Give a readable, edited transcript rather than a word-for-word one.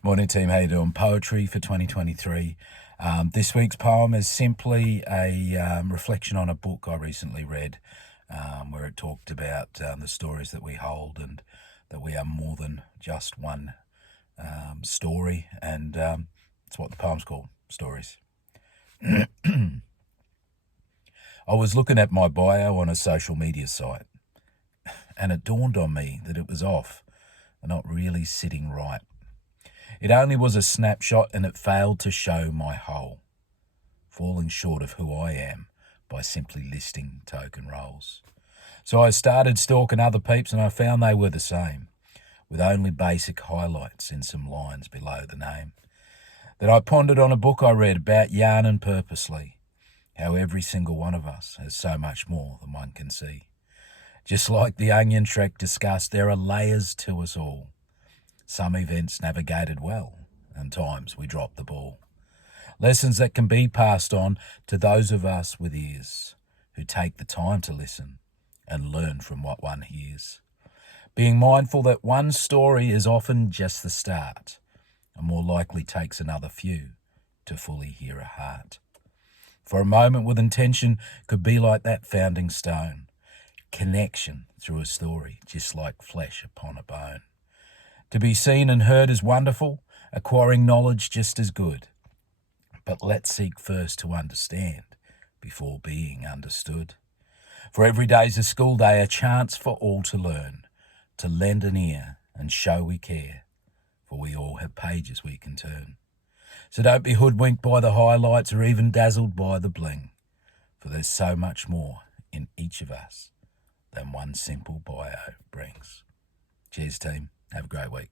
Morning team, how you doing? Poetry for 2023. This week's poem is simply a reflection on a book I recently read where it talked about the stories that we hold and that we are more than just one story, and it's what the poem's called, Stories. I was looking at my bio on a social media site and it dawned on me that it was off and not really sitting right. It only was a snapshot and it failed to show my whole, falling short of who I am by simply listing token roles. So I started stalking other peeps and I found they were the same, with only basic highlights in some lines below the name. That I pondered on a book I read about yarning purposely, how every single one of us has so much more than one can see. Just like the Onion Trek discussed, there are layers to us all. Some events navigated well, and times we dropped the ball. Lessons that can be passed on to those of us with ears who take the time to listen and learn from what one hears. Being mindful that one story is often just the start, and more likely takes another few to fully hear a heart. For a moment with intention could be like that founding stone, connection through a story, just like flesh upon a bone. To be seen and heard is wonderful, acquiring knowledge just as good. But let's seek first to understand before being understood. For every day's a school day, a chance for all to learn, to lend an ear and show we care, for we all have pages we can turn. So don't be hoodwinked by the highlights or even dazzled by the bling, for there's so much more in each of us than one simple bio brings. Cheers team, have a great week.